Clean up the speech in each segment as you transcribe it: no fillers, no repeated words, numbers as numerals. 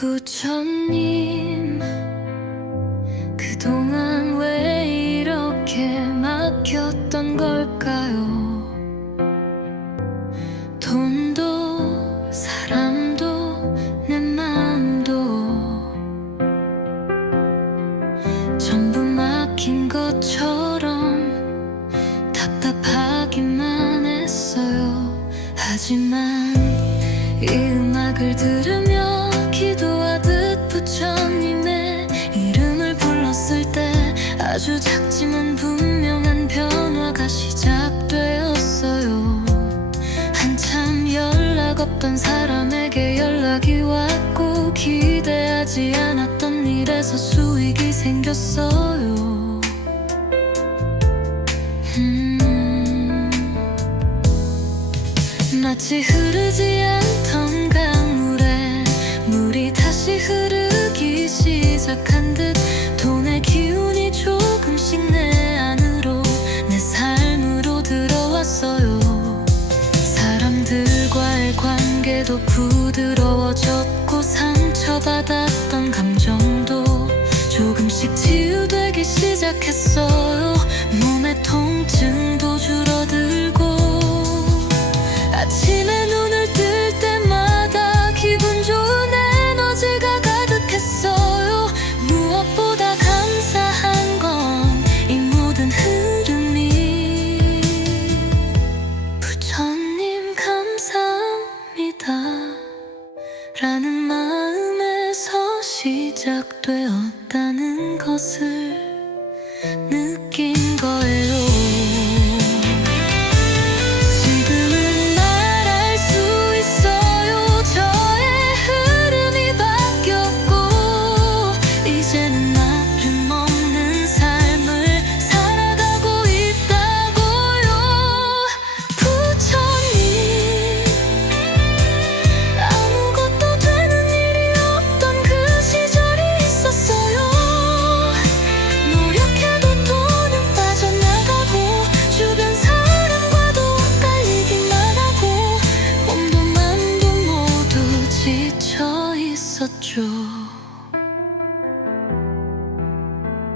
부처님, 그동안 왜 이렇게 막혔던 걸까요? 돈도 사람도 내 마음도 전부 막힌 것처럼 답답하기만 했어요. 하지만 이 음악을 들으며 기도하듯 부처님의 이름을 불렀을 때 아주 작지만 분명한 변화가 시작되었어요. 한참 연락 없던 사람에게 연락이 왔고, 기대하지 않았던 일에서 수익이 생겼어요. 마치 흐르지 않던 강물에 물이 다시 흐르기 시작한 듯 돈의 기운이 조금씩 내 안으로, 내 삶으로 들어왔어요. 사람들과의 관계도 부드러워졌고, 상처받았던 감정도 조금씩 치유되기 시작했어요. 몸의 통증도 줄어들고, 아침에 눈을 뜰 때마다 기분 좋은 에너지가 가득했어요. 무엇보다 감사한 건 이 모든 흐름이 부처님 감사합니다 라는 마음에서 시작되었다는 것을 느낀 거예요.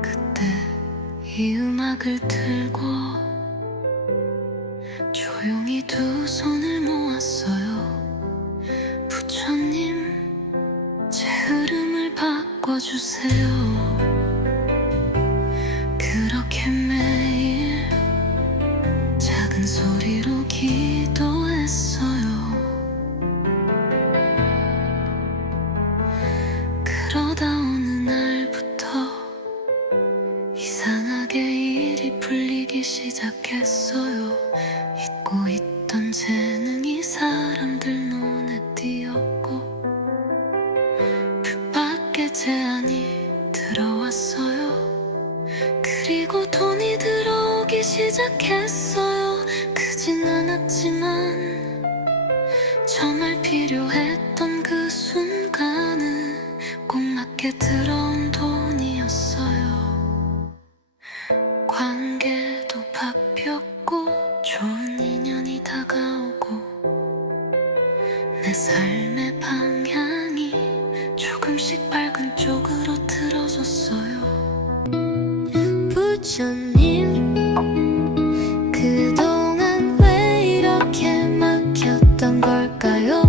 그때 이 음악을 틀고 조용히 두 손을 모았어요. 부처님, 제 흐름을 바꿔주세요. 그렇게 매일 작은 소리로 기도했어요. 그러다 어느 날부터 이상하게 일이 풀리기 시작했어요. 잊고 있던 재능이 사람들 눈에 띄었고, 뜻밖의 제안이 들어왔어요. 그리고 돈이 들어오기 시작했어요. 크진 않았지만 정말 필요했던 그 순간은 꼭 맞게 들어온 돈이었어요. 관계도 바뀌었고, 좋은 인연이 다가오고, 내 삶의 방향이 조금씩 밝은 쪽으로 틀어졌어요. 부처님, 그동안 왜 이렇게 막혔던 걸까요?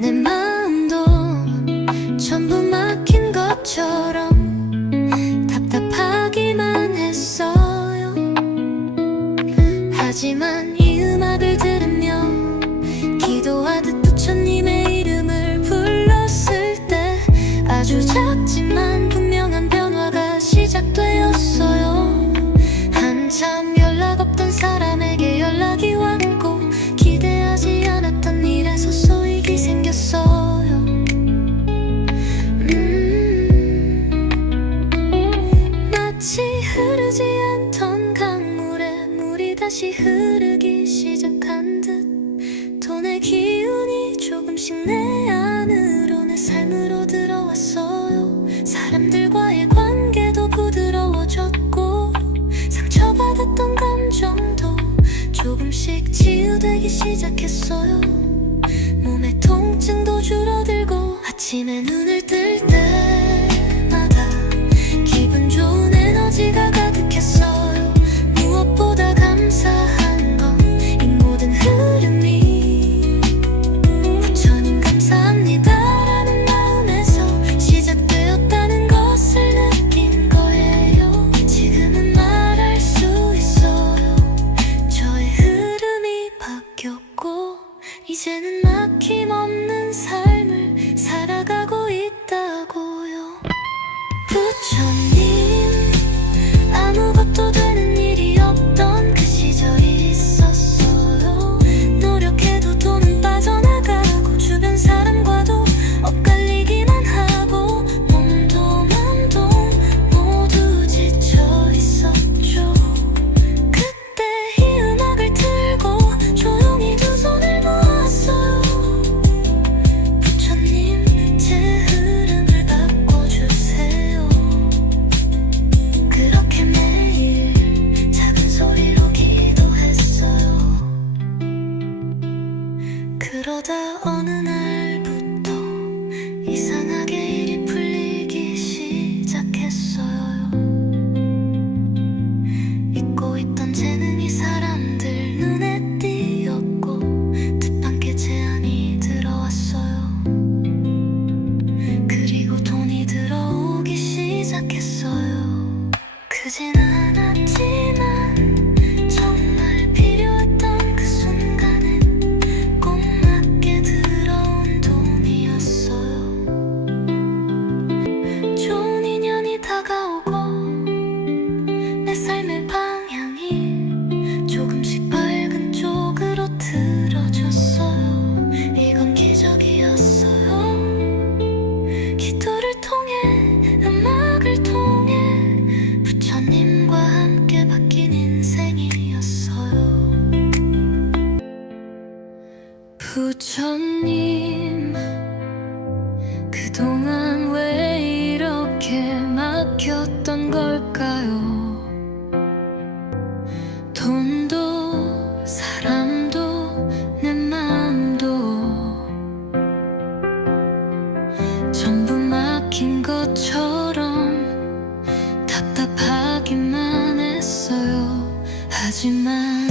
내 마음도 전부 막힌 것처럼 답답하기만 했어요. 하지만 이 음악을 들으며 기도하듯 부처님의 이름을 불렀을 때 아주 작지만 분명한 변화가 시작되었어요. 한참 연락 없던 사람에게 연락이 왔고, 기대하지 않았던 일에서 수익이 생겼어요. 마치 흐르지 않던 강물에 물이 다시 흐르기 시작한 듯 돈의 기운이 조금씩 내 안으로, 내 삶으로 들어왔어요. 사람들과의 관계도 부드러워졌고, 상처받았던 감정 흐르기 시작했어요. 몸의 통증도 줄어들고 아침에 눈을 뜰 때마다 기분 좋은 에너지가 가득했어요. 무엇보다 감사한 건 이 모든 흐름이 부처님 감사합니다라는 마음에서 시작되었다는 것을 느낀 거예요. 지금은 말할 수 있어요. 저의 흐름이 바뀌었고 이제는 막힘없는 삶을 살아가고 있다고요. 부처님, 아무것도 되는 일이 없던 그 시절이 있었어요. 노력해도 돈은 빠져나가고 주변 사람과도 엇갈리기만 하고 몸도 맘도 모두 지쳐 있었죠. 그때 이 음악을 틀고 조용히 두 손을 모았어요. 부처님, 제 흐름을 바꿔주세요. 그렇게 매일 작은 소리로 기도했어요. 그러다 어느 날부터 이상하게 일이 풀리기 시작했어요. 잊고 있던 재능이 사람들 눈에 띄었고 뜻밖의 제안이 들어왔어요. 그리고 돈이 들어오기 시작했어요. 크진 않았지만 정말 필요했던 그 순간엔 꼭 맞게 들어온 돈이었어요. 좋은 인연이 다가오고 내 삶의 방향이 조금씩 밝은 쪽으로 틀어졌어요. 이건 기적이었어요. 기도를 통해 음악을 통해 부처님과 함께 바뀐 인생이었어요. 부처님, 그동안 왜 이렇게 막혔던 걸까요? 돈도 사람도 내 마음도 전부 막힌 것처럼 답답하기만 했어요. 하지만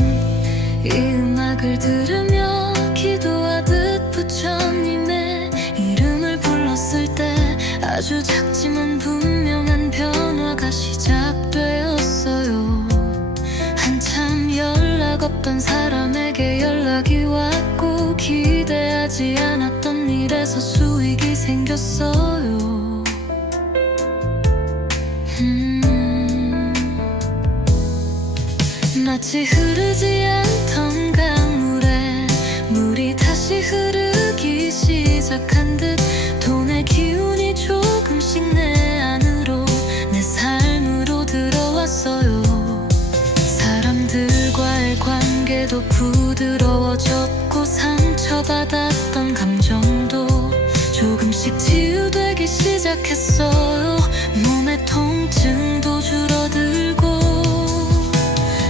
이 음악을 들으며 기도하듯 부처님의 이름을 불렀을 때 아주 작지만 분명한 변화가 시작되었어요. 한참 연락 없던 사람에게 연락이 왔고 기대하지 않았던 일에서 수익이 생겼어요. 마치 흐르지 않던 강물에 물이 다시 흐르기 시작한 듯 돈의 기운이 조금씩 내 안으로 내 삶으로 들어왔어요. 사람들과의 관계도 부드러워졌고 상처받았던 감정도 조금씩 치유되기 시작했어요. 몸의 통증도 줄어들고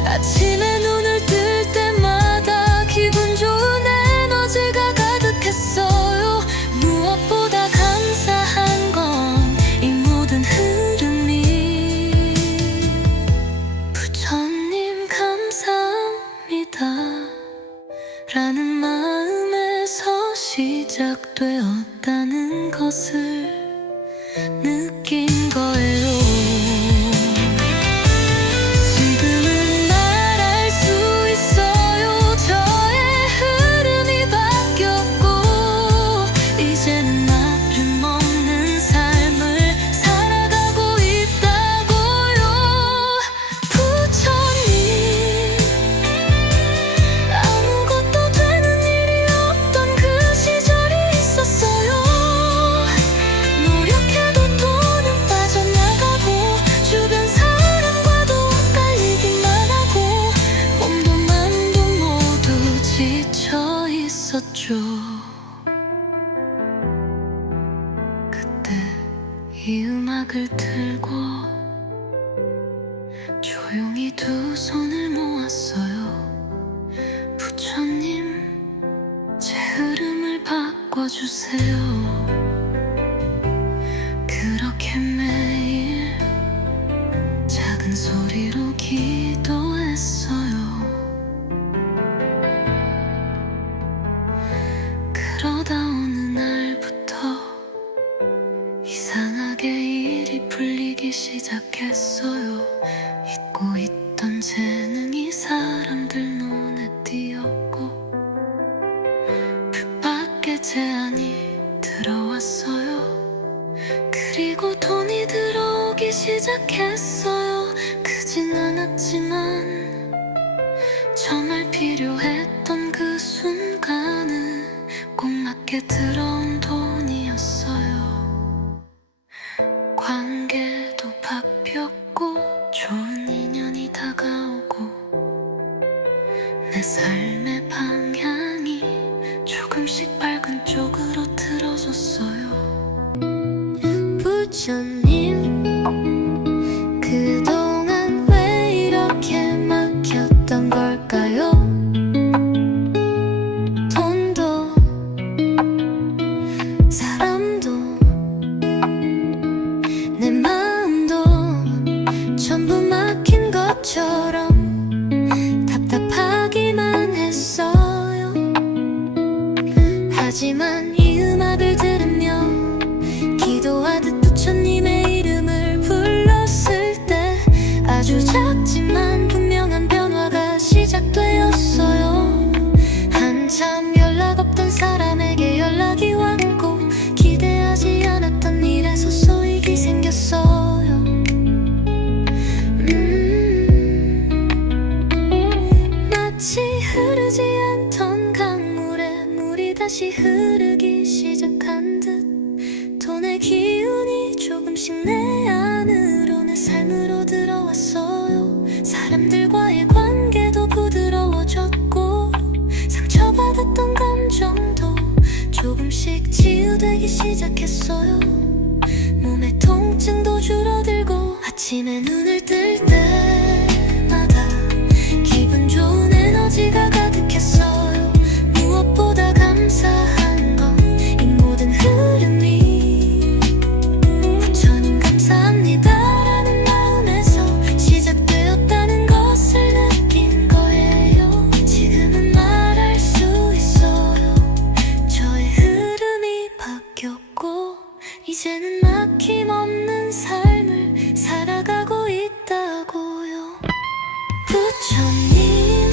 아침에 눈을 뜰 때마다 기분 좋은 에너지가 가득했어요. 무엇보다 감사한 건 이 모든 흐름이 부처님 감사합니다 라는 마음에서 시작되었다는 것을 느낀 거예요. 지금은 말할 수 있어요. 저의 흐름이 바뀌었고 이제는 막힘없는 삶을 살아가고 있다고요. 부처님, 아무것도 되는 일이 없던 그 시절이 있었어요. 노력해도 돈은 빠져나가고 주변 사람과도 엇갈리기만 하고 몸도 맘도 모두 지쳐 있었죠. 그때 이 음악을 틀고 조용히 두 손을 모았어요. 부처님, 바꿔주세요. 그렇게 매일 작은 소리로 기도했어요. 그러다 어느 날부터 이상하게 일이 풀리기 시작했어요. 잊고 있던 재능이 사람들 눈에 띄었고 뜻밖의 제안이 들어왔어요. 그리고 돈이 들어오기 시작했어요. 크진 않았지만 정말 필요했던 그 순간은 꼭 맞게 들어온 돈이었어요. 관계도 바뀌었고 좋은 인연이 다가오고 내 삶의 방향이 조금씩 밝은 쪽으로 틀어졌어요. 부처님, 그동안 왜 이렇게 막혔던 걸까요? 돈도 사람도 내 마음도 전부 막힌 것처럼 답답하기만 했어요. 하지만 이 음악을 들으며 기도하듯 부처님의 이름을 불렀을 때 아주 작지만 분명한 변화가 시작되었어요. 한참 연락 없던 사람에게 연락이 왔고 기대하지 않았던 일에서 소익이 생겼어요. 마치 흐르지 않던 강물에 물이 다시 흐르기 시작한 듯 돈의 기운이 조금씩 내 안으로 내 삶으로 들어왔어요. 사람들과의 관계도 부드러워졌고 상처받았던 감정도 조금씩 치유되기 시작했어요. 몸의 통증도 줄어들고 아침에 눈을 뜰 때마다 기분 좋은 에너지가 가득했어요. 무엇보다 감사한 건 이 모든 흐름이 부처님 감사합니다라는 마음에서 시작되었다는 것을 느낀 거예요. 지금은 말할 수 있어요. 저의 흐름이 바뀌었고 이제는 막힘없는 삶을 살아가고 있다고요. 부처님,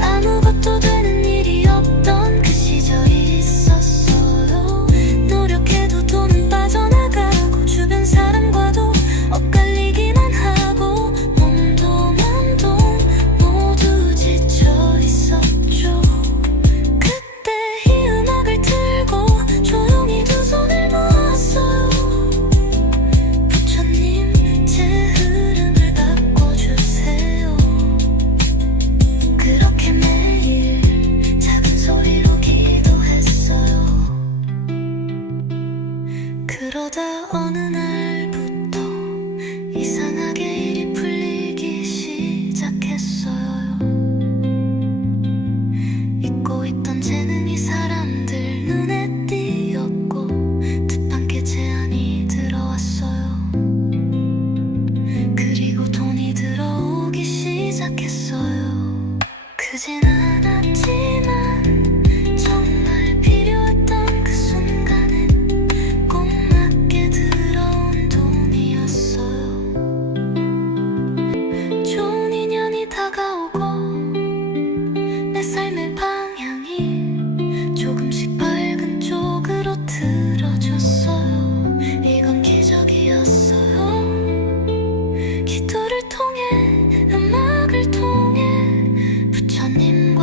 아무것도 되는 일이 없던 그 시절이 있었어요. 노력해도 돈은 빠져나가고 주변 사람과도 엇갈리기만 하고 몸도 맘도 모두 지쳐 있었죠. 그때 이 음악을 틀고 조용히 두 손을 모았어요. 부처님, 제 흐름을 바꿔주세요. 그렇게 매일 작은 소리로 기도했어요. 그러다 어느 날부터 이상하게 일이 풀리기 시작했어요. 잊고 있던 재능이 사람들 눈에 띄었고 뜻밖의 제안이 들어왔어요. 그리고 돈이 들어오기 시작했어요. 크진 않았지만 정말 필요했던 그 순간은 꼭 맞게 들어온 돈이었어요. 좋은 인연이 다가오고 내 삶의 방향이 조금씩 밝은 쪽으로 틀어졌어요. 이건 기적이었어요. 기도를 통해 음악을 통해 부처님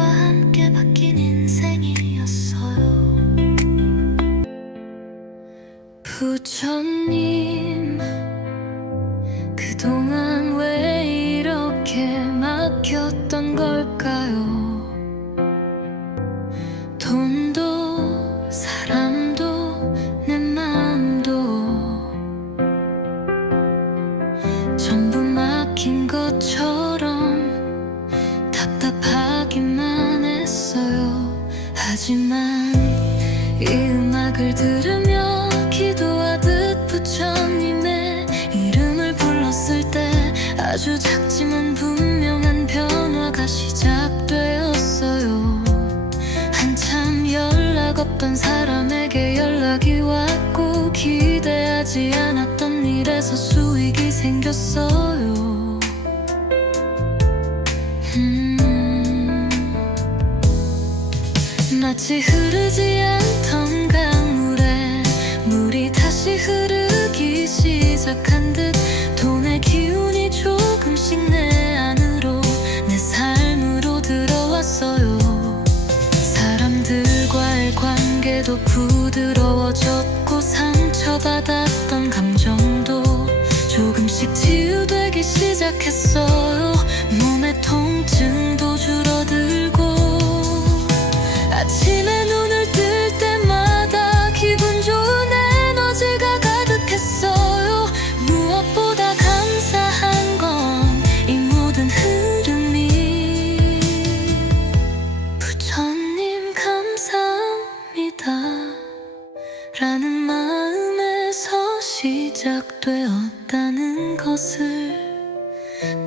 음악을 들으며 기도하듯 부처님의 이름을 불렀을 때 아주 작지만 분명한 변화가 시작되었어요. 한참 연락 없던 사람에게 연락이 왔고 기대하지 않았던 일에서 수익이 생겼어요. 마치 흐르지 않던 강물에 물이 다시 흐르기 시작한 듯 돈의 기운이 조금씩 내 안으로, 내 삶으로 들어왔어요. 사람들과의 관계도 부드러워졌고 상처받았던 감정도 조금씩 치유되기 시작했어요. 몸의 통증도 줄어들고 아침에 눈을 뜰 때마다 기분 좋은 에너지가 가득했어요. 무엇보다 감사한 건 이 모든 흐름이 부처님 감사합니다 라는 마음에서 시작되었다는 것을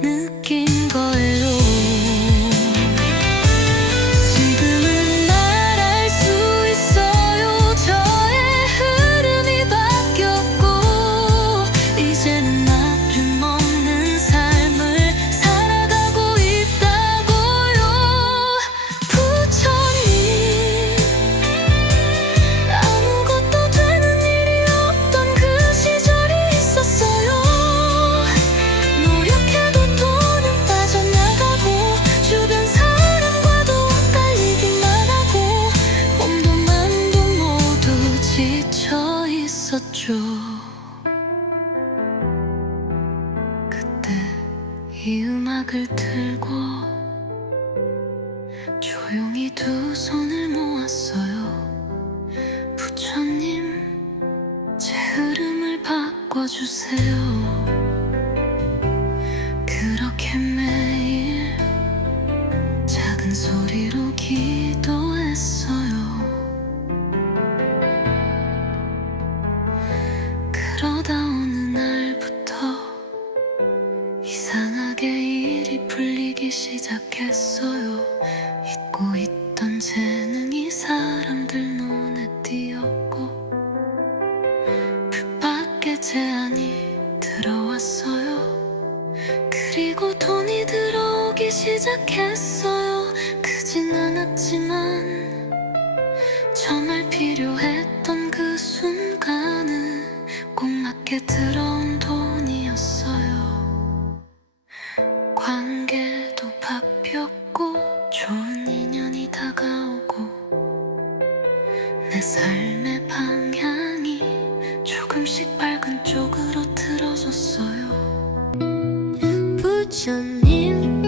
느낀 거예요. 그때 이 음악을 틀고 조용히 두 손을 모았어요. 부처님, 제 흐름을 바꿔주세요. 그렇게 매일 작은 소리로 기도했어요. 그러다 어느 날부터 이상하게 일이 풀리기 시작했어요. 잊고 있던 재능이 사람들 눈에 띄었고 뜻밖의 제안이 들어왔어요. 그리고 돈이 들어오기 시작했어요. 크진 않았지만 정말 필요했던 그 순간은 꼭 맞게 들어온 돈이었어요. 관계도 바뀌었고 좋은 인연이 다가오고 내 삶의 방향이 조금씩 밝은 쪽으로 틀어졌어요. 부처님,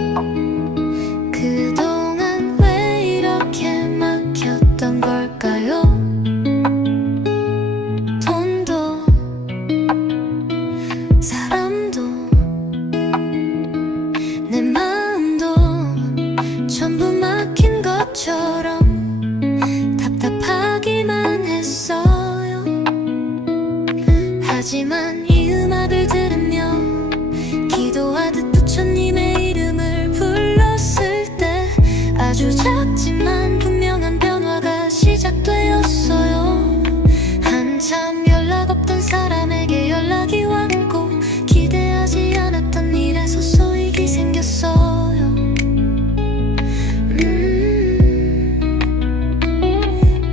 그동안 왜 이렇게 막혔던 걸까요? 내 마음도 전부 막힌 것처럼 답답하기만 했어요. 하지만 이 음악을 들으며 기도하듯 부처님의 이름을 불렀을 때 아주 작지만 분명한 변화가 시작되었어요. 한참 연락 없던 사람에게 연락이 왔고 기대하지 않았던 일에서 수익이 생겼어요.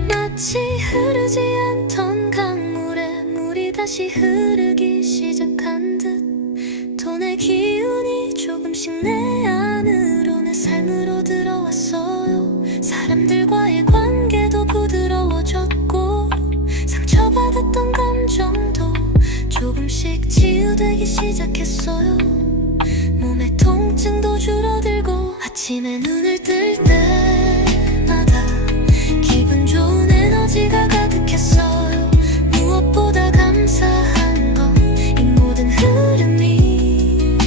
마치 흐르지 않던 강물에 물이 다시 흐르기 시작한 듯 돈의 기운이 조금씩 내 안으로, 내 삶으로 들어왔어요. 사람들과의 관계도 부드러워졌고 상처받았던 감정도 조금씩 치유되기 시작했어요. 몸의 통증도 줄어들고 아침에 눈을 뜰 때마다 기분 좋은 에너지가 가득했어요. 무엇보다 감사한 건 이 모든 흐름이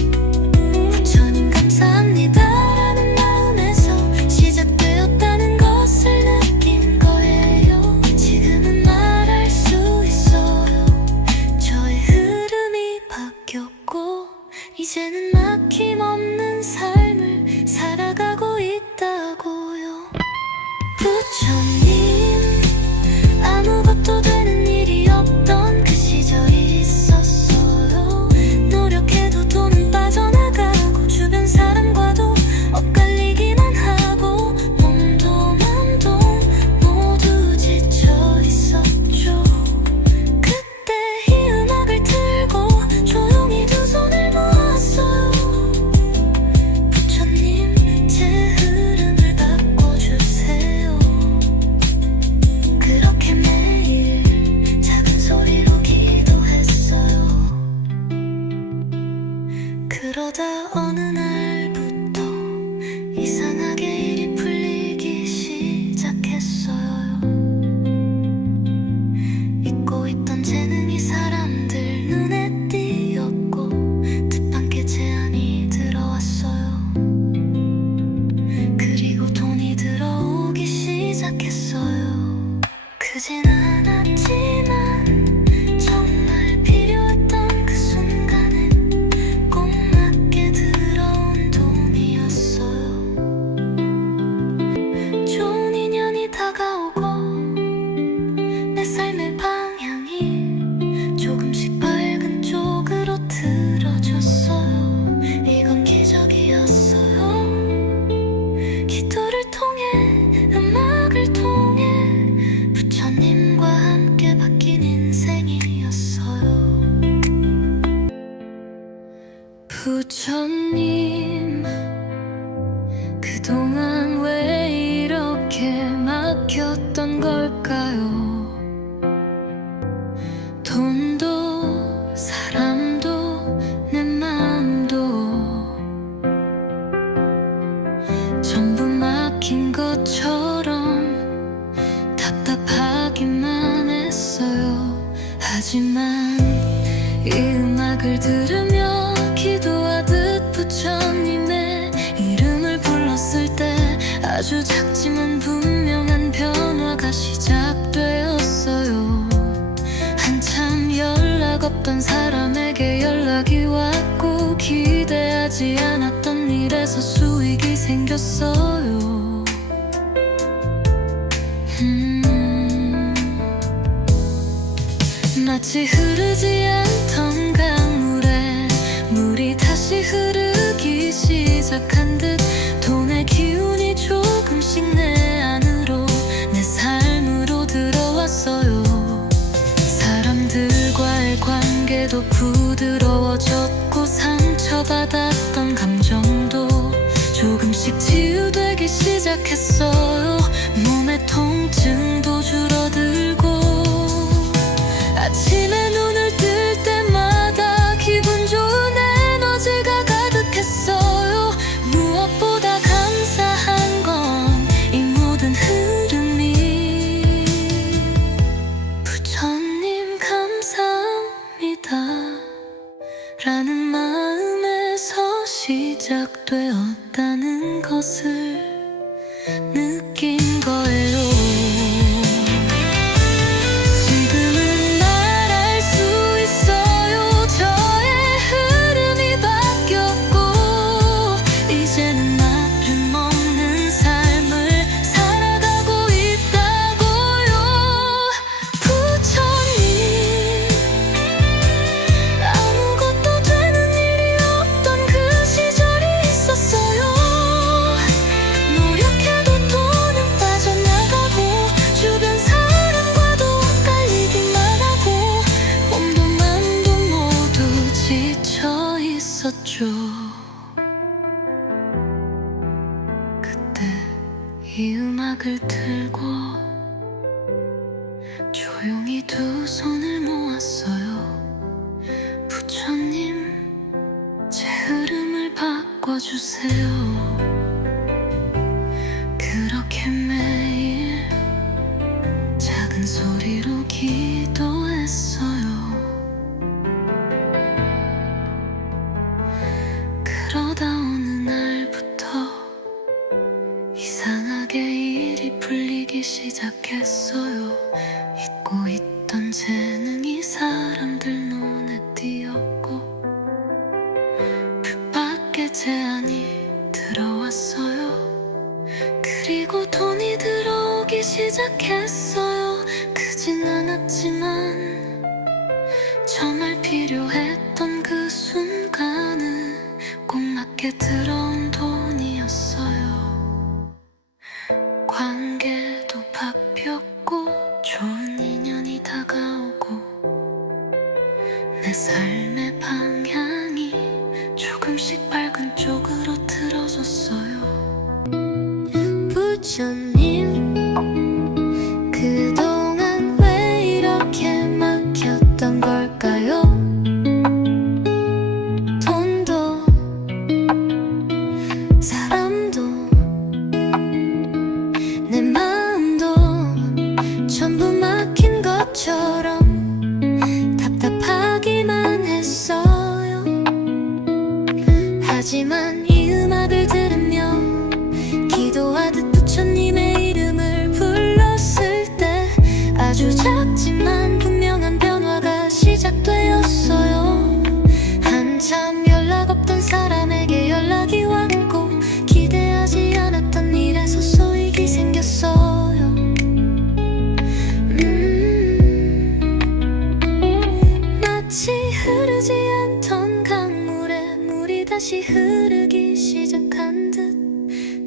부처님 감사합니다 라는 마음에서 시작되었다는 것을 느낀 거예요. 지금은 말할 그동안 왜 이렇게 막혔던 걸까요? 돈도 사람도 내 마음도 전부 막힌 것처럼 답답하기만 했어요. 하지만 이 음악을 들으며 기도하듯 부처님의 이름을 불렀을 때 아주 작지만 분명한 변화가 시작되었어요. 한참 연락 없던 사람에게 연락이 왔고 기대하지 않았던 일에서 수익이 생겼어요. 마치 흐르지 않던 강물에 물이 다시 흐르기 시작한 듯 돈의 기운이 조금씩 내 안으로 내 삶으로 들어왔어요. 사람들과의 관계도 부드러워졌고 상처받았던 감정도 조금씩 치유되기 시작했어요. 몸의 통증도 줄어들고 아침에 눈을 뜰 때마다 기분 좋은 에너지가 가득했어요. 무엇보다 감사한 건 이 모든 흐름이 부처님 감사합니다 라는 마음에서 시작되었다는 것을 느낀 거예요. 그때 이 음악을 틀고 조용히 두 손을 모았어요. 부처님, 제 흐름을 바꿔주세요. 그렇게 매일 작은 소리로 기도했어요. 그러다 어느 날부터 이상하게 일이 풀리기 시작했어요. 잊고 있던 재능이 사람들 눈에 띄었고 뜻밖의 제안이 들어왔어요. 그리고 돈이 들어오기 시작했어요. 크진 않았지만 정말 필요했던 그 순간은 꼭 맞게 들어온 돈이었어요. 관계도 바뀌었고 좋은 인연이 다가오고 내 삶의 방향이 조금씩 밝은 쪽으로 틀어졌어요. 부처님, 그동안 왜 이렇게 막혔던 걸까요? 돈도 사람도 내 마음도 전부 막힌 것처럼 답답하기만 했어요. 하지만 이 음악을 들으며 기도하듯 부처님의 이름을 불렀을 때 아주 작지만 분명한 변화가 시작되었어요. 한참 연락 없던 사람에게 연락이 왔고 기대하지 않았던 일에서 수익이 생겼어요. 마치 흐르지 않던 강물에 물이 다시 흐르기 시작한 듯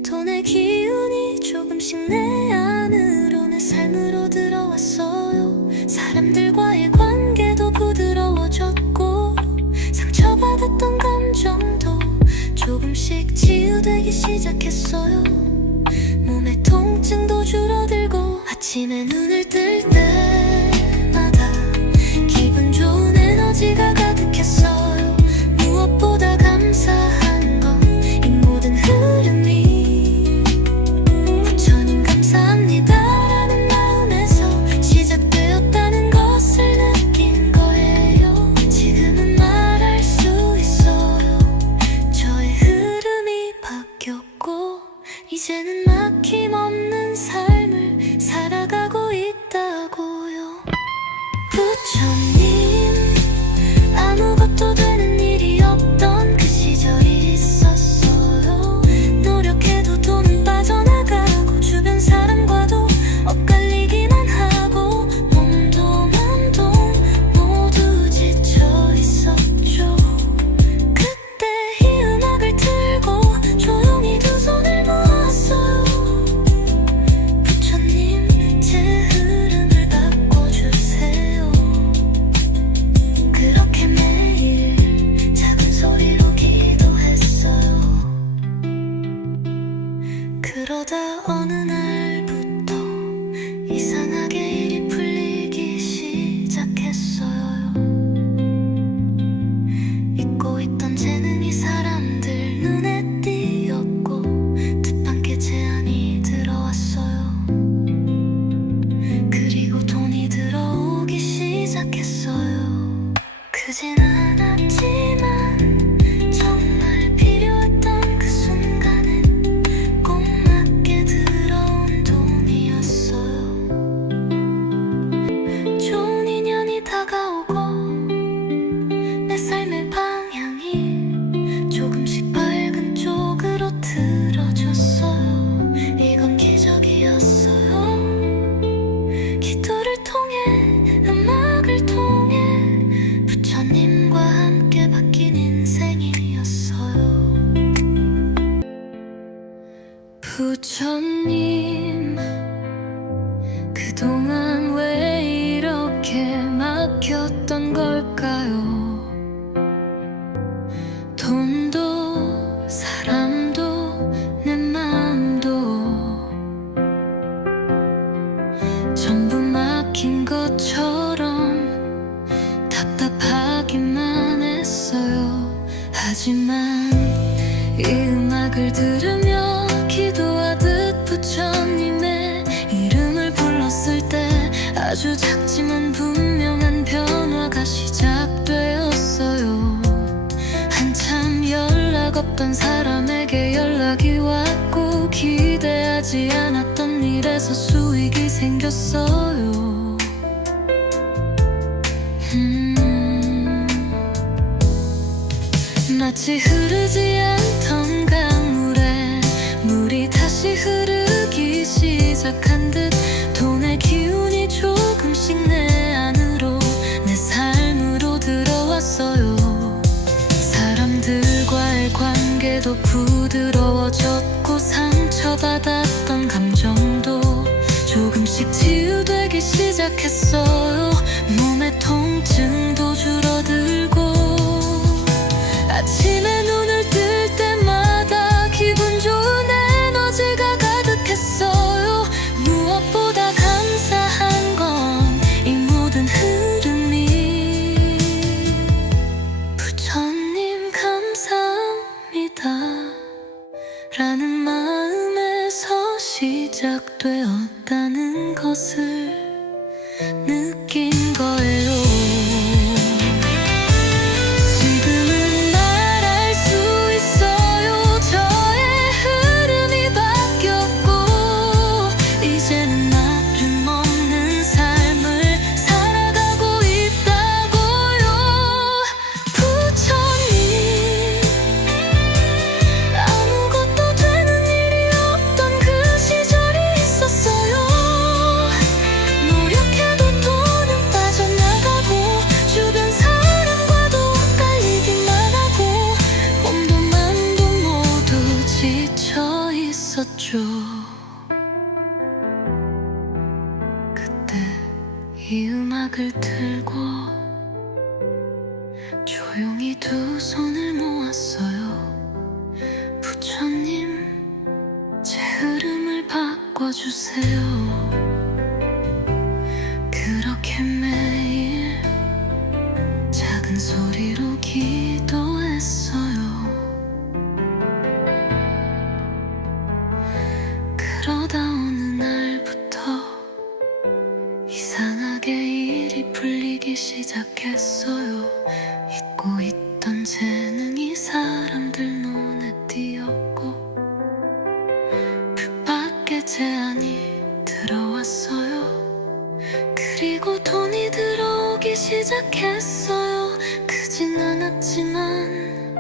돈의 기운이 조금씩 내 안으로 내 삶으로 들어왔어요. 사람들과의 관계도 부드러워졌고 상처받았던 감정도 조금씩 치유되기 시작했어요. 몸의 통증도 줄어들고 아침에 눈을 뜰 때마다 기분 좋은 에너지가 가득했어요. 무엇보다 감사한 건 이 모든 흐름이 부처님 감사합니다라는 마음에서 시작되었다는 것을 느낀 거예요. 지금은 말할 수 있어요. 저의 흐름이 바뀌었고 이제는 막힘없는 삶을 살아가고 있다고요. 부처님, 아무것도 되는 일이 없던 그 시절이 있었어요. 노력해도 돈은 빠져나가고 주변 사람과도 엇갈리기만 하고 몸도 맘도 모두 지쳐 있었죠. 그때 이 음악을 틀고 조용히 두 손을 모았어요. 부처님, 제 흐름을 바꿔주세요. 그렇게 매일 작은 소리로 기도했어요. 그러다 어느 날부터 이상하게 일이 풀리기 시작했어요. 잊고 있던 재능이 사람들 눈에 띄었고 뜻밖의 제안이 들어왔어요. 그리고 돈이 들어오기 시작했어요. 크진 않았지만 정말 필요했던 그 순간엔 꼭 맞게 들어온 돈이었어요. 좋은 인연이 다가오고 내 삶의 방향이 조금씩 밝은 쪽으로 틀어졌어요. 이건 기적이었어요. 기도를 통해 음악을 통해 부처님과 함께 바뀐 인생이었어요. 부처님, 그동안 왜 이렇게 막혔던 걸까요? 돈도 사람도 내 마음도 전부 막힌 것처럼 답답하기만 했어요. 하지만 이 음악을 들으며 기도하듯 부처님의 이름을 불렀을 때 아주 작지만 분명한 변화가 시작되었어요. 한참 연락 없던 사람에게 연락이 왔고 기대하지 않았던 일에서 수익이 생겼어요. 마치 흐르지 않던 강물에 물이 다시 흐르기 시작한 듯 돈의 기운이 조금씩 내 안으로 내 삶으로 들어왔어요. 사람들과의 관계도 부드러워졌고 상처받았던 감정도 조금씩 치유되기 시작했어요. 몸의 통증도 줄어들고 아침에 눈을 뜰 때마다 기분 좋은 에너지가 가득했어요. 무엇보다 감사한 건 이 모든 흐름이 부처님 감사합니다 라는 마음에서 시작되었다는 것을 느낀 거예요. 지금은 말할 수 있어요. 저의 흐름이 바뀌었고 이제는 나쁨없는 삶을 살아가고 있다고요. 부처님, 아무것도 되는 일이 없던 그 시절이 있었어요. 노력해도 돈은 빠져나가고 주변 사람과도 엇갈리기만 하고 몸도 맘도 모두 지쳐 있었죠. 그때 이 음악을 틀고 조용히 두 손을 모았어요. 부처님, 바꿔주세요. 그렇게 매일 작은 소리로 기도했어요. 그러다 어느 날부터 이상하게 일이 풀리기 시작했어요. 잊고 있던 재능이 사람들 눈에 띄었고 뜻밖의 제안이 들어왔어요. 그리고 돈이 들어오기 시작했어요. 크진 않았지만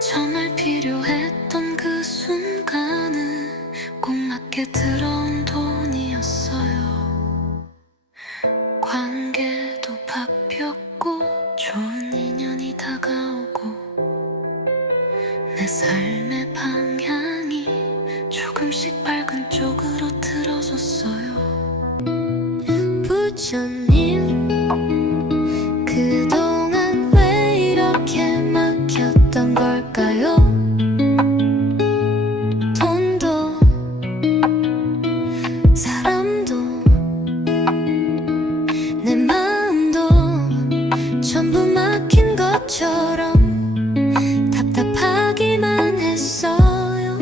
정말 필요했던 그 순간은 꼭 맞게 들어온 돈이었어요. 관계도 바뀌었고 좋은 인연이 다가오고 내 삶의 방향이 조금씩 밝은 쪽으로 틀어졌어요. 부처님, 그동안 왜 이렇게 막혔던 걸까요? 돈도 사람도 내 마음도 전부 막힌 것처럼 답답하기만 했어요.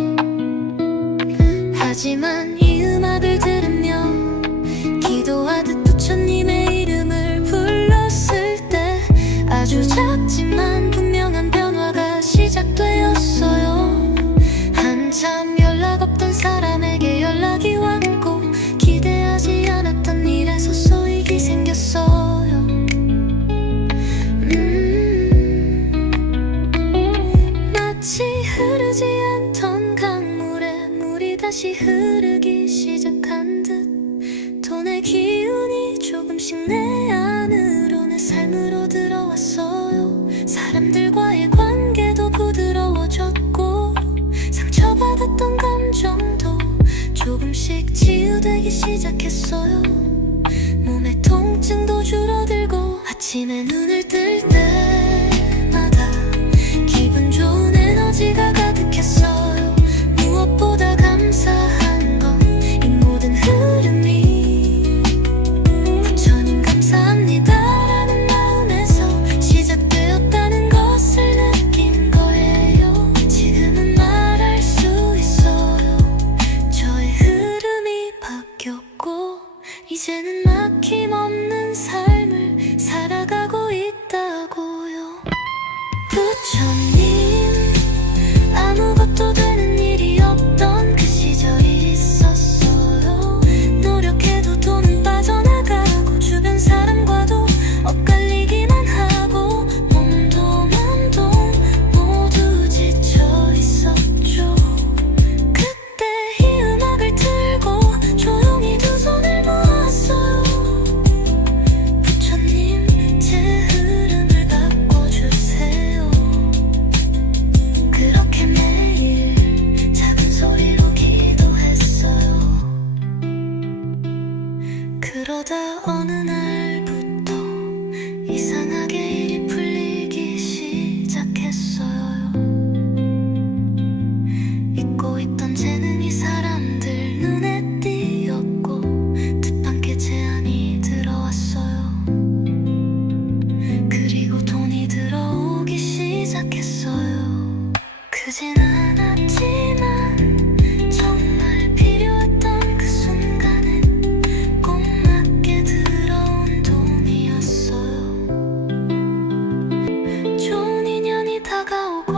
하지만 이 음악을 들으며 기도하듯 부처님의 이름을 불렀을 때 아주 작지만 분명한 변화가 시작되었어요. 한참 연락 없던 사람에게 연락이 왔고 기대하지 않았던 일에서 소익이 생겼어요. 마치 흐르지 않던 강물에 물이 다시 흐르기 시작한 듯 돈의 기운이 조금씩 내 안으로 내 삶으로 들어왔어요. 사람들과의 관계도 부드러워졌고 상처받았던 감정도 조금씩 치유되기 시작했어요. 몸의 통증도 줄어들고 아침에 눈을 뜰 때마다 기분 좋은 에너지가 가득했어요. 무엇보다 감사한 건 이 모든 흐름이 부처님 감사합니다라는 마음에서 시작되었다는 것을 느낀 거예요. 지금은 말할 수 있어요. 저의 흐름이 바뀌었고 이제는 막힘없는 삶을 살아가고 있다고요. 부처님, 아무것도 되는 일이 없던 그 시절이 있었어요. 노력해도 돈은 빠져나가고 주변 사람과도 엇갈리기만 하고 몸도 맘도 모두 지쳐 있었죠. 그때 이 음악을 틀고 조용히 두 손을 모았어요. 부처님, 제 흐름을 바꿔주세요. 그렇게 매일 작은 소리로 기도했어요. 그러다 어느 날부터 이상하게 일이 풀리기 시작했어요. 잊고 있던 재능이 사람들 눈에 띄었고 뜻밖의 제안이 들어왔어요. 그리고 돈이 들어오기 시작했어요. 크진 않았지만 정말 필요했던 그 순간은 꼭 맞게 들어온 돈이었어요. 좋은 인연이 다가오고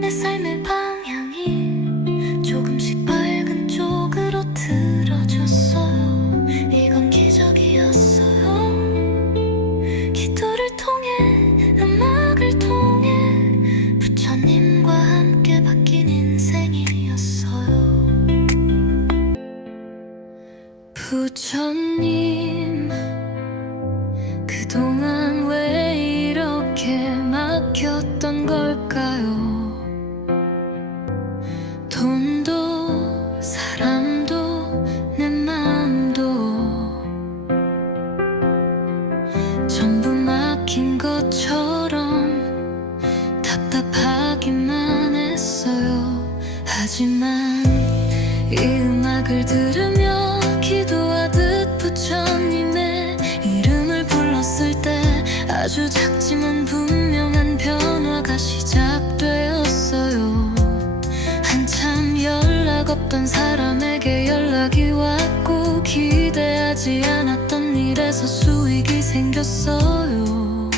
내 삶의 방향이 조금씩 밝은 쪽으로 틀어졌어요. 이건 기적이었어요. 기도를 통해 음악을 통해 부처님과 함께 바뀐 인생이었어요. 부처님, 그동안 왜 이렇게 막혔던 걸까요? 돈도 사람도 내 마음도 전부 막힌 것처럼 답답하기만 했어요. 하지만 이 음악을 들으며 기도하듯 부처님의 이름을 불렀을 때 아주 작지만 분명한 변화가 시작되었어요. 한참 연락 없던 사람에게 연락이 왔고 기대하지 않았던 일에서 수익이 생겼어요.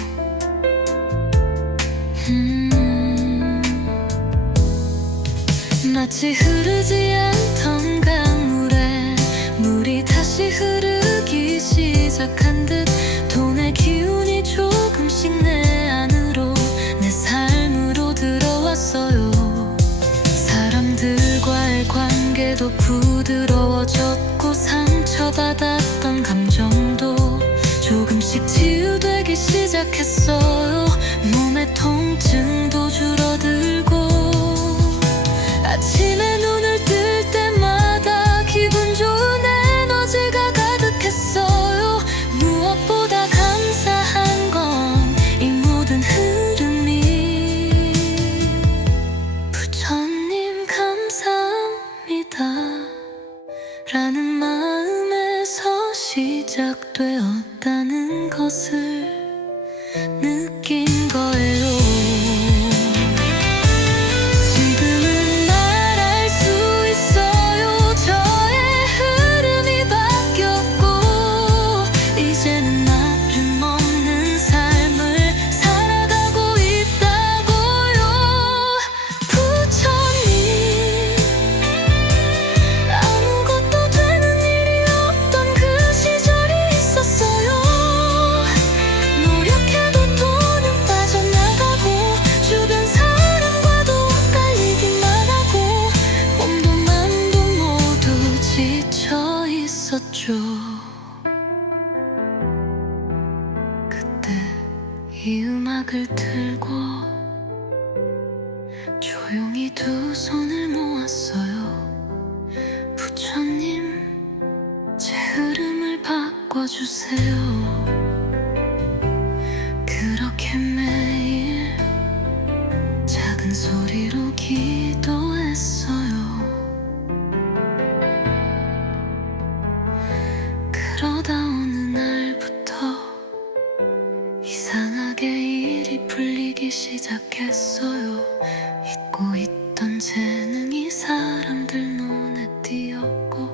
마치 흐르지 않던 강물에 물이 다시 흐르기 시작한 듯 돈의 기운이 조금씩 내 안으로 내 삶으로 들어왔어요. 사람들과의 관계도 부드러워졌고 상처받았던 감정도 조금씩 치유되기 시작했어요. 몸의 통증도 줄어들고 아침에 눈을 뜰 때마다 기분 좋은 에너지가 가득했어요. 무엇보다 감사한 건 이 모든 흐름이 부처님 감사합니다 라는 마음에서 시작되었다는 것을 느낀 거예요. 그때 이 음악을 틀고 조용히 두 손을 모았어요. 부처님, 제 흐름을 바꿔주세요. 그렇게 매일 작은 소리로 기도했어요. 그러다 어느 날부터 이상하게 일이 풀리기 시작했어요. 잊고 있던 재능이 사람들 눈에 띄었고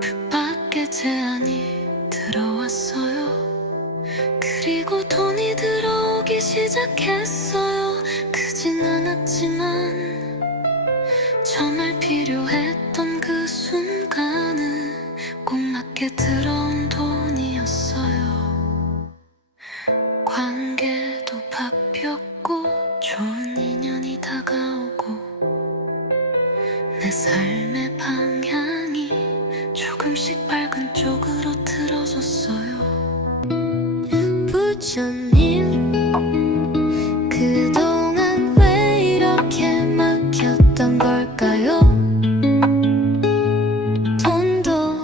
뜻밖의 제안이 들어왔어요. 그리고 돈이 들어오기 시작했어요. 크진 않았지만 정말 필요했던 그 순간은 꼭 맞게 들어온 돈이었어요. 관계도 바뀌었고 좋은 인연이 다가오고 내 삶의 방향이 조금씩 밝은 쪽으로 틀어졌어요. 부처님, 그동안 왜 이렇게 막혔던 걸까요? 돈도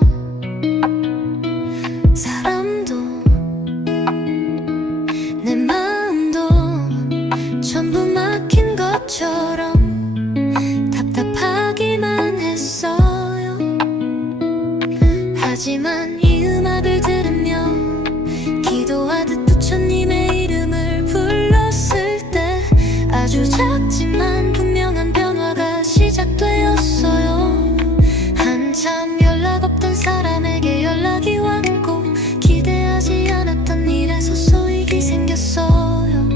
사람도 내 마음도 전부 막힌 것처럼 답답하기만 했어요. 하지만 이 음악을 들으며 기도하듯 부처님의 이름을 불렀을 때 아주 작지만 분명한 변화가 시작되었어요. 한참 연락 없던 사람에게 연락이 왔고 기대하지 않았던 일에서 수익이 생겼어요.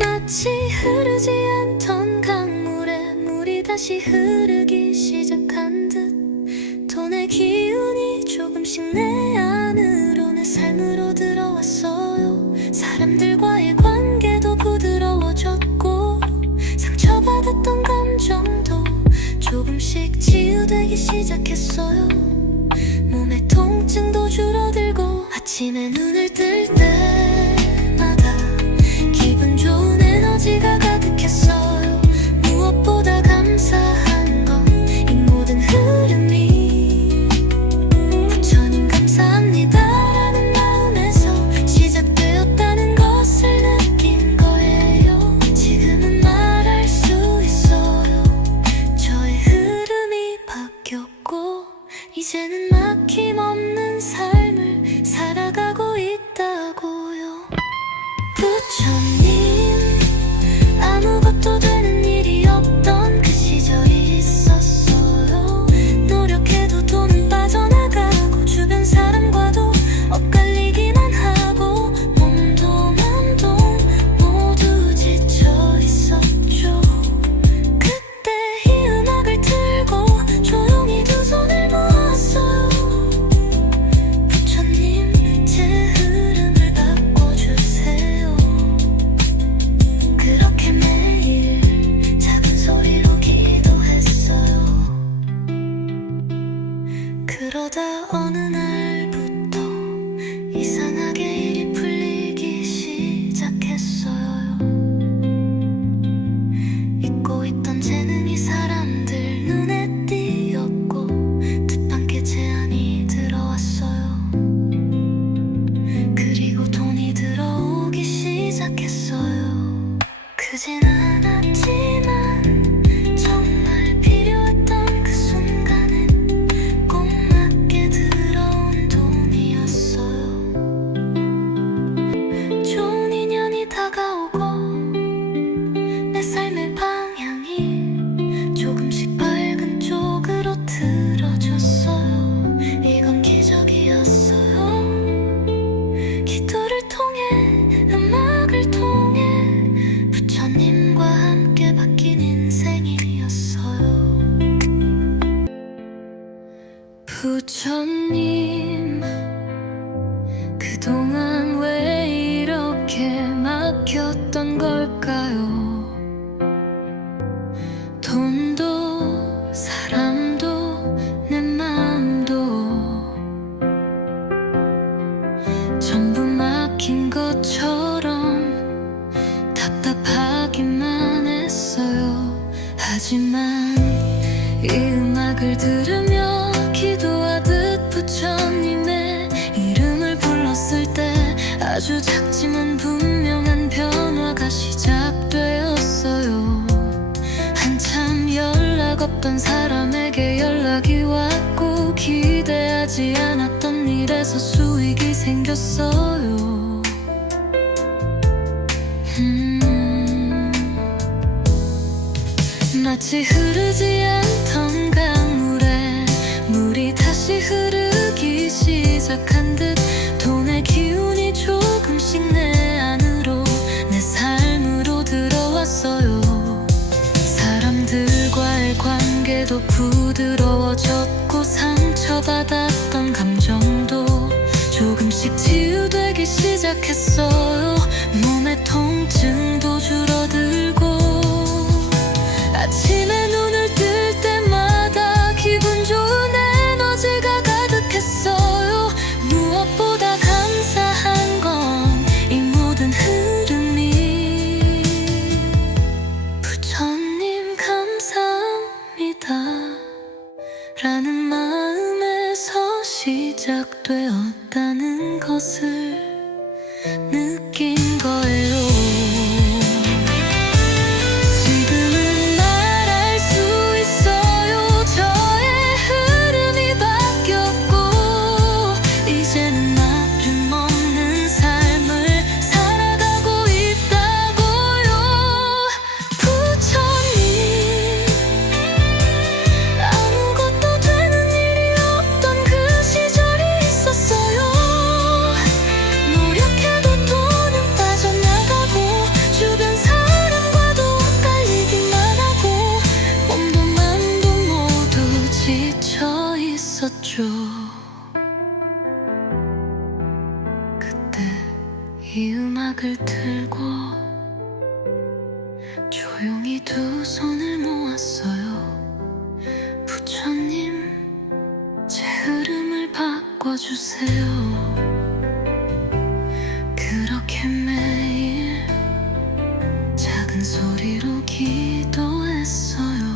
마치 흐르지 않던 강물에 물이 다시 흐르기 시작한 듯 돈의 기운이 조금씩 내 안으로 내 삶으로 들어왔어요. 사람들과의 관계도 부드러워졌고 상처받았던 감정도 조금씩 치유되기 시작했어요. 몸의 통증도 줄어들고 아침에 눈을 뜰 때마다 기분 좋은 에너지가 가득했어요. 무엇보다 감사한 건 이 모든 흐름이 부처님 감사합니다 라는 마음에서 시작되었다는 것을 느낀 거예요. 지금 부처님 아무것도 되는 일이 없던 그 시절이 있었어요. 노력해도 돈은 빠져나가고 주변 사람과도 엇갈리기만 하고 몸도 맘도 모두 지쳐 있었죠. 그때 이 음악을 틀고 조용히 두 손을 모았어요. 부처님 제 흐름을 바꿔주세요. 그렇게 매일 작은 소리로 기도했어요. 그러다 어느 날부터 이상하게 일이 풀리기 시작했어요. 잊고 있던 재능이 사람들 눈에 띄었고 뜻밖의 제안이 들어왔어요. 그리고 돈이 들어오기 시작했어요. 크진 않았지만 정말 필요했던 그 순간엔 꼭 맞게 들어온 돈이었어요. 좋은 인연이 다가오고 내 삶의 방향이 조금씩 밝은 쪽으로 틀어졌어요. 이건 기적이었어요. 기도를 통해 음악을 통해 부처님과 함께 바뀐 인생이었어요. 부처님 그동안 왜 이렇게 막혔던 걸까요? 돈도 사람도 내 마음도 전부 막힌 것처럼 답답하기만 했어요. 하지만 이 음악을 들으며 기도하듯 부처님의 이름을 불렀을 때 아주 작지만 분명한 변화가 시작되었어요. 한참 연락 없던 사람에게 연락이 왔고 기대하지 않았던 일에서 수익이 생겼어요. 마치 흐르지 않던 강물에 물이 다시 흐르기 시작한 듯 돈의 기운이 조금씩 내 안으로 내 삶으로 들어왔어요. 사람들과의 관계도 부드러워졌고 상처받았던 감정도 조금씩 치유되기 시작했어요. 몸의 통증도 줄어들고 아침에 눈을 뜰 때마다 기분 좋은 에너지가 가득했어요. 무엇보다 감사한 건 이 모든 흐름이 부처님 감사합니다 라는 마음에서 시작되었다는 것을 느낀 거예요. 지금은 말할 수 있어요. 저의 흐름이 바뀌었고 이제는 아픔없는 삶을 살아가고 있다고요. 부처님 아무것도 되는 일이 없던 그 시절이 있었어요. 노력해도 돈은 빠져나가고 주변 사람과도 엇갈리기만 하고 몸도 맘도 모두 지쳐 있었죠. 그때 이 음악을 틀고 조용히 두 손을 모았어요. 부처님 제 흐름을 바꿔주세요. 그렇게 매일 작은 소리로 기도했어요.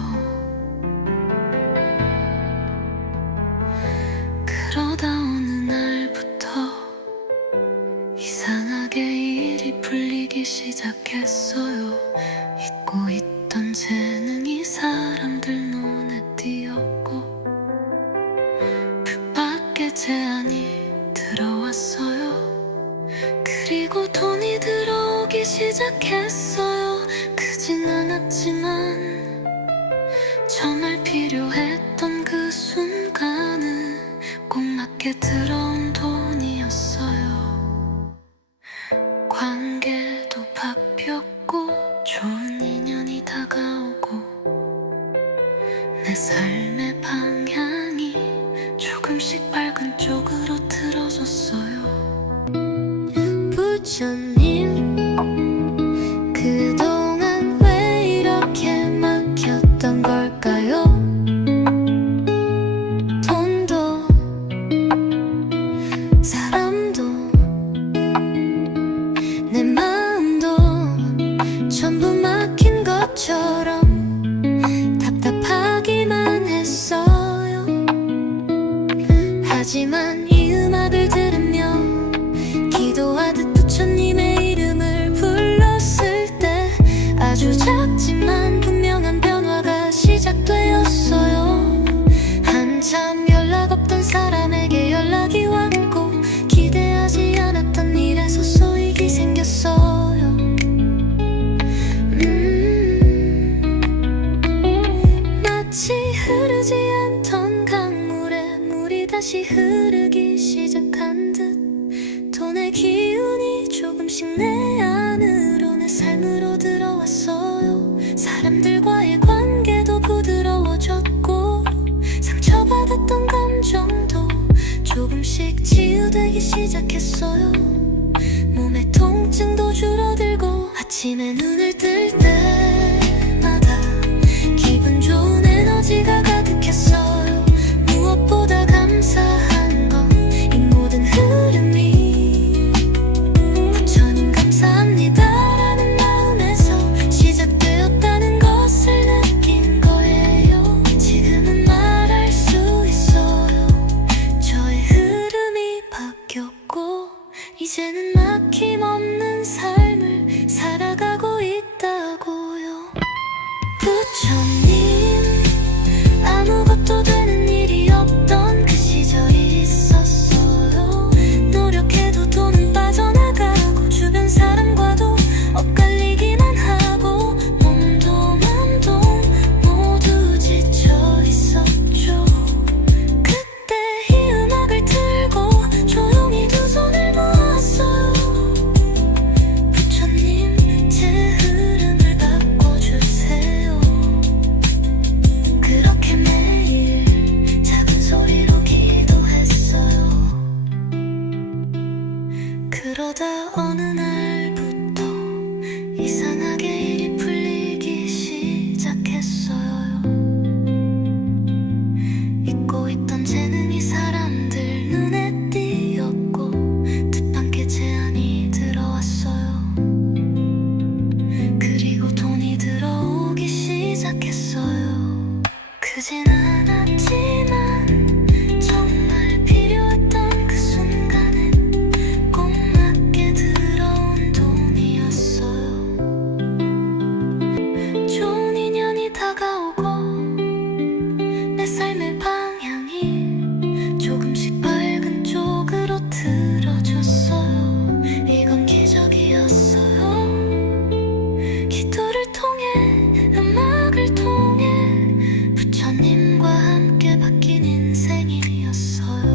그러다 어느 날부터 이상하게 일이 풀리기 시작했어요. 잊고 있던 재능이 사람들 눈에 띄었고 뜻밖의 제안이 들어왔어요. 그리고 돈이 들어오기 시작했어요. 시작했어요. 크진 않았지만 정말 필요했던 그 순간은 꼭 맞게 들어온 돈이었어요. 관계도 바뀌었고 좋은 인연이 다가오고 내 삶의 방향이 조금씩 밝은 쪽으로 틀어졌어요. 부처님, 그동안 왜 이렇게 막혔던 걸까요? 돈도 사람도 내 마음도 전부 막힌 것처럼 답답하기만 했어요. 하지만 이 음악을 들으며 기도하듯 부처님의 이름을 불렀을 때 아주 작지만 분명한 변화가 시작되었어요. 한참 연락 없던 사람에게 연락이 왔고 기대하지 않았던 일에서 수익이 생겼어요. 마치 흐르지 않던 강물에 물이 다시 흐르기 시작한 듯 돈의 기운이 조금씩 내 안으로 내 삶으로 들어왔어요. 사람들과의 관계도 부드러워졌고 상처받았던 감정도 조금씩 치유되기 시작했어요. 몸의 통증도 줄어들고 아침에 눈을 뜰 때마다 기분 좋은 에너지가 가득했어요. 무엇보다 감사한 건 이 모든 흐름이 부처님 감사합니다라는 마음에서 시작되었다는 것을 느낀 거예요. 지금은 말할 수 있어요. 저의 흐름이 바뀌었고 이제는 막힘없는 삶을 살아가고 있다고요. 부처님, 아무것도 되는 일이 없던 그 시절이 있었어요. 노력해도 돈은 빠져나가고 주변 사람과도 엇갈리기만 하고 몸도 맘도 모두 지쳐 있었죠. 그때 이 음악을 틀고 조용히 두 손을 모았어요. 부처님, 제 흐름을 바꿔주세요. 그렇게 매일 작은 소리로 기도했어요. 그러다 어느 날부터 이상하게 일이 풀리기 시작했어요. 잊고 있던 재능이 사람들 눈에 띄었고 뜻밖의 제안이 들어왔어요. 그리고 돈이 들어오기 시작했어요. 크진 않았지만 정말 필요했던 그 순간엔 꼭 맞게 들어온 돈이었어요. 좋은 인연이 다가오고 내 삶의 방향이 조금씩 밝은 쪽으로 틀어졌어요. 이건 기적이었어요. 기도를 통해 음악을 통해 부처님과 함께 바뀐 인생이었어요.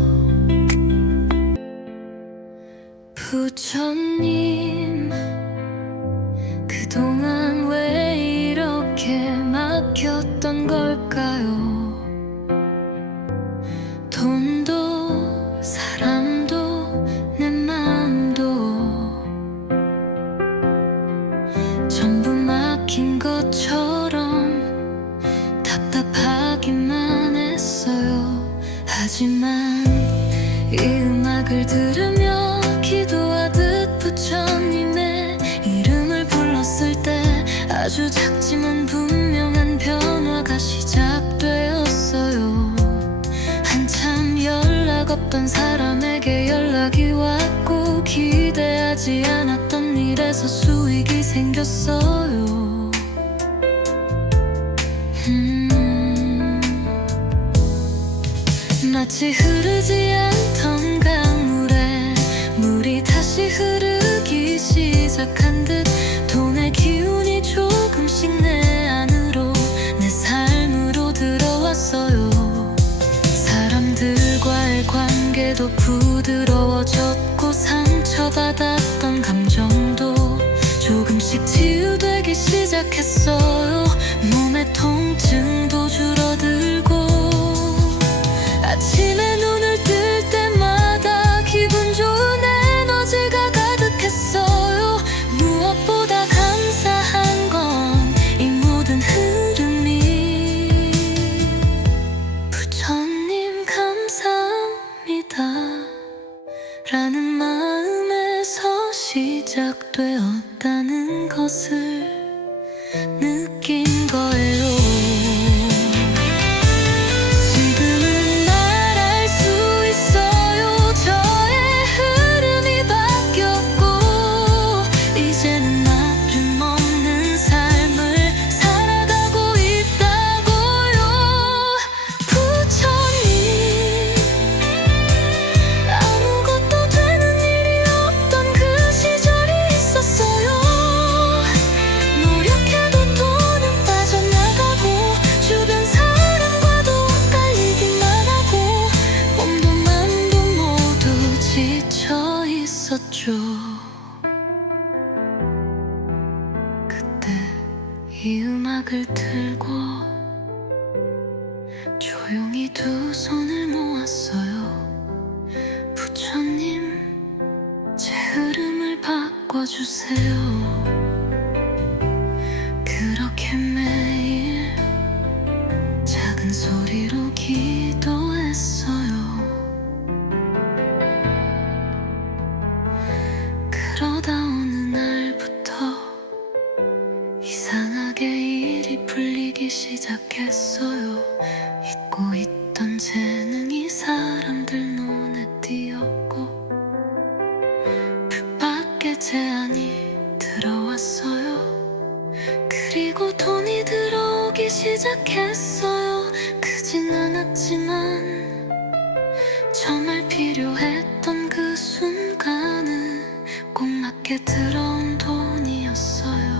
부처님, 그동안 왜 이렇게 막혔던 걸까요? 돈도 사람도 내 마음도 전부 막힌 것처럼 답답하기만 했어요. 하지만 이 음악을 들으며 기도하듯 부처님의 이름을 불렀을 때 아주 작지만 분명한 변화가 시작되었어요. 한참 연락 없던 사람에게 연락이 왔고 기대하지 않았던 일에서 수익이 생겼어요. 마치 흐르지 않던 강물에 물이 다시 흐르기 시작한 듯 시작했어요. 몸의 통증도 줄어들고 아침에 눈을 뜰 때마다 기분 좋은 에너지가 가득했어요. 무엇보다 감사한 건 이 모든 흐름이 부처님 감사합니다 라는 마음에서 시작되었다는 것을 느낀 거예요. 지금은 말할 수 있어요. 저의 흐름이 바뀌었고 이제는 나름없는 삶을 살아가고 있다고요. 부처님, 아무것도 되는 일이 없던 그 시절이 있었어요. 노력해도 돈은 빠져나가고 주변 사람과도 엇갈리기만 하고 몸도 맘도 모두 지쳐 있었죠. 그때 이 음악을 틀고 조용히 두 손을 모았어요. 부처님, 제 흐름을 바꿔주세요. 그렇게 매일 작은 소리로 기도했어요. 그러다 어느 날부터 이상하게 일이 풀리기 시작했어요. 잊고 있던 재능이 사람들 눈에 띄었고 뜻밖의 제안이 들어왔어요. 그리고 돈이 들어오기 시작했어요. 크진 않았지만 정말 필요했던 그 순간은 꼭 맞게 들어온 돈이었어요.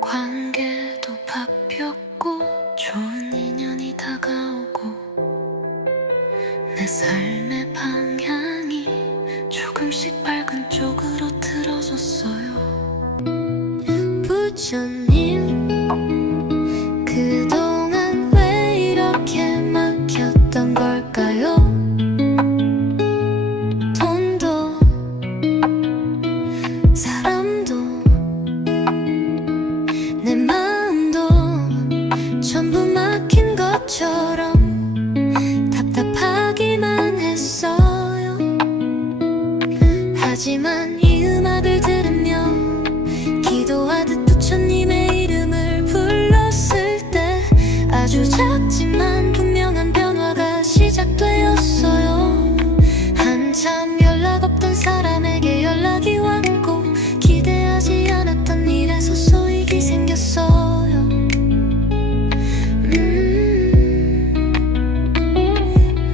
관계도 바뀌었고 좋은 인연이 다가오고 내 삶의 방향이 조금씩 밝은 쪽으로 틀어졌어요. 부처님, 그동안 왜 이렇게 막혔던 걸까요? 돈도 사람도 내 마음도 전부 막힌 것처럼 답답하기만 했어요. 하지만 이 음악을 들으며 기도하듯 부처님의 이름을 불렀을 때 아주 작지만 분명한 변화가 시작되었어요. 한참 연락 없던 사람에게 연락이 왔고 기대하지 않았던 일에서 소익이 생겼어요.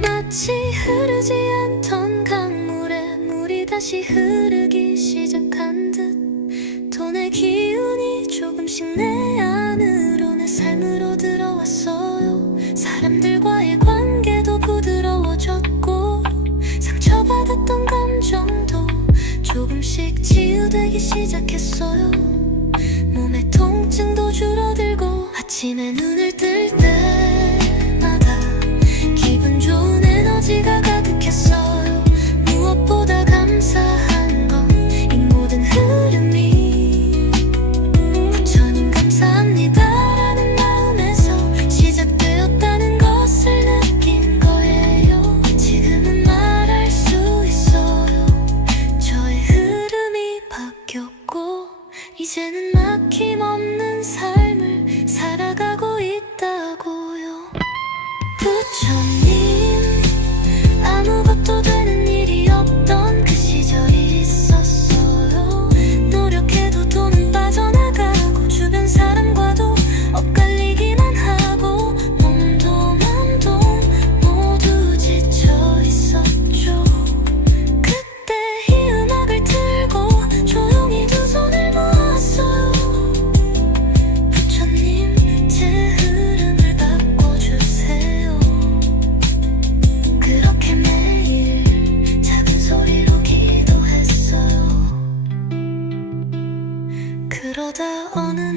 마치 흐르지 않던 강물에 물이 다시 흐르기 시작한 듯 돈의 기운이 조금씩 내 안으로 내 삶으로 들어왔어요. 사람들과의 관계도 부드러워졌고 상처받았던 감정도 조금씩 치유되기 시작했어요. 몸의 통증도 줄어들고 아침에 눈을 뜰 때마다 기분 좋은 에너지가 가득했어요. 무엇보다 감사한 건 이 모든 흐름이 부처님 감사합니다라는 마음에서 시작되었다는 것을 느낀 거예요. 지금은 말할 수 있어요. 저의 흐름이 바뀌었고 이제는 막힘없는 삶을 살아가고 있다고요. 부처님, 아무것도 되는 일이 없던 그 시절이 있었어요. 노력해도 돈은 빠져나가고 주변 사람과도 엇갈리기만 하고 몸도 맘도 모두 지쳐 있었죠. 그때 이 음악을 틀고 조용히 두 손을 모았어요. 부처님, 제 그러다 어느